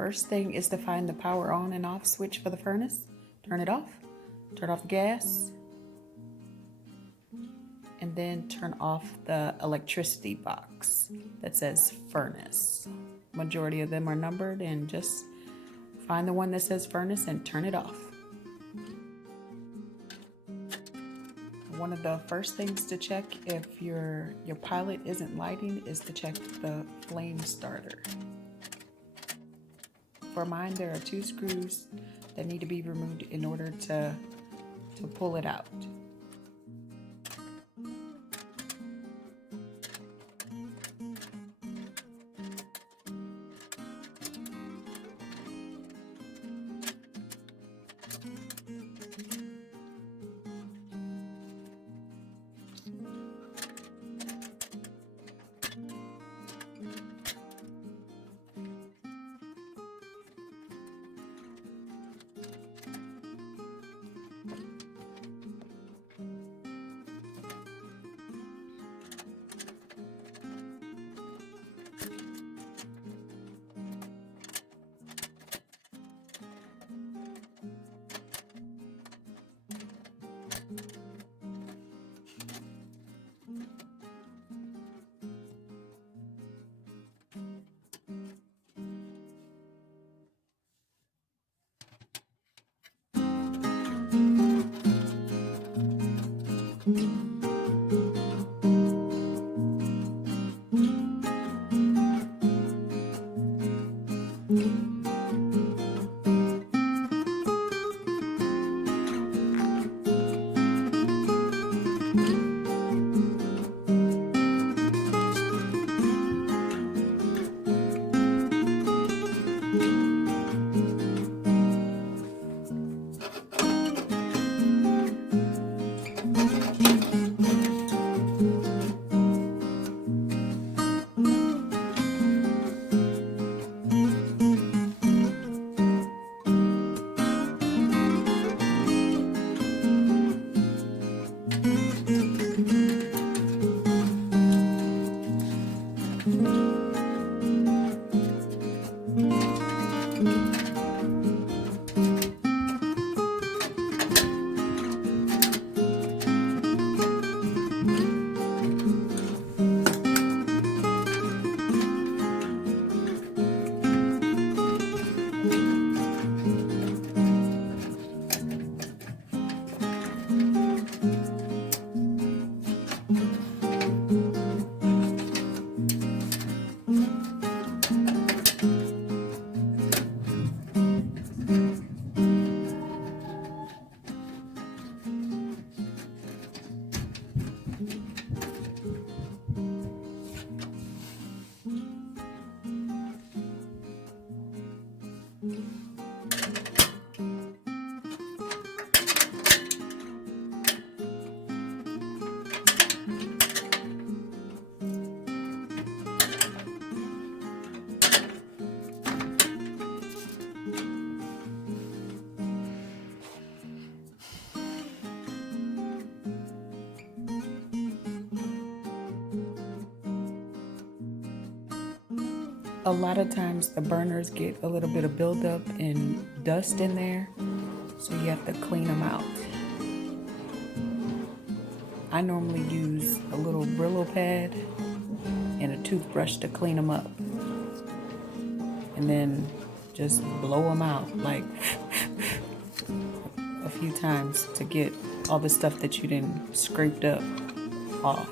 first thing is to find the power on and off switch for the furnace. Turn it off. Turn off the gas. And then turn off the electricity box that says furnace. Majority of them are numbered, and just find the one that says furnace and turn it off. One of the first things to check if your pilot isn't lighting is to check the flame starter. For mine, there are 2 screws that need to be removed in order to pull it out. A lot of times the burners get a little bit of buildup and dust in there, so you have to clean them out. I normally use a little Brillo pad and a toothbrush to clean them up, and then just blow them out like a few times to get all the stuff that you didn't scraped up off.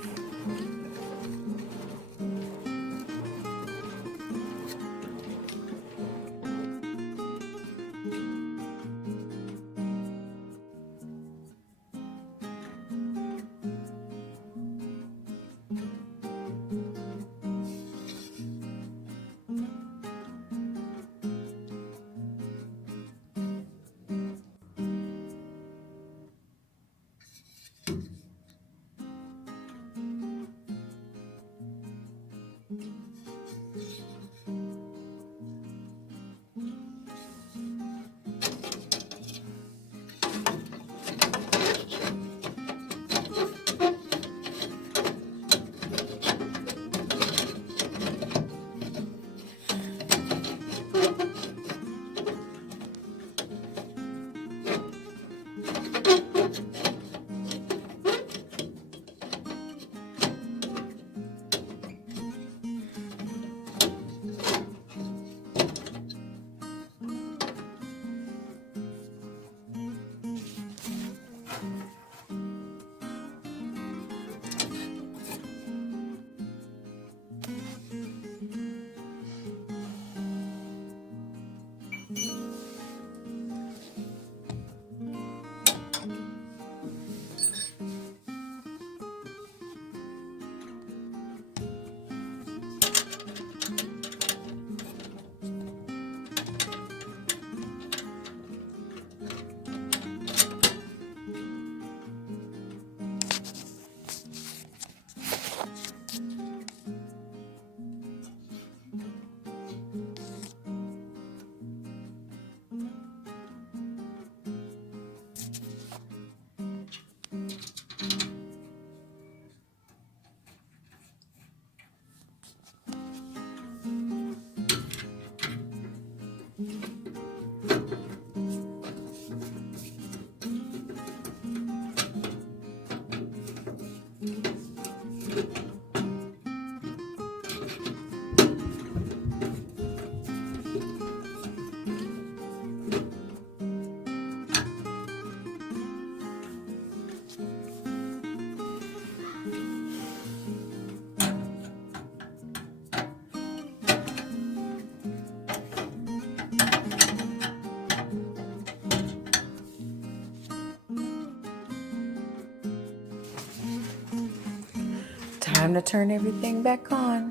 Time to turn everything back on.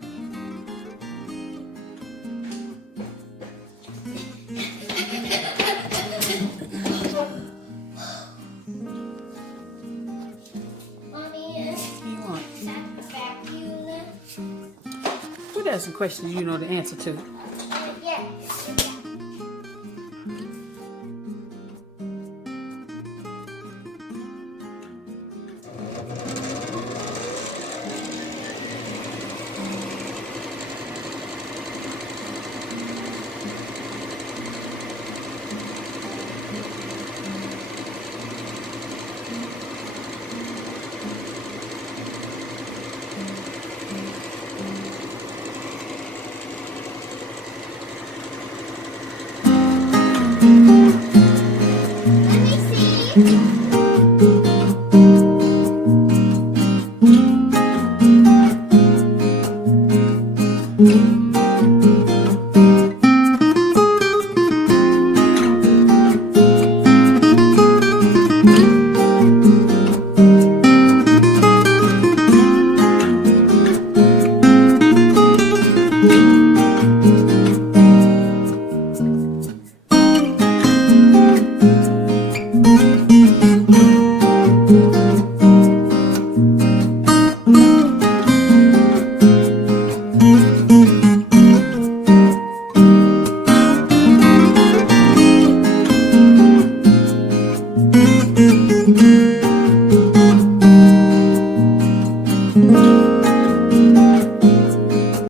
Mommy, What do you want? is that the vacuum? Who has some questions you know the answer to? Yes.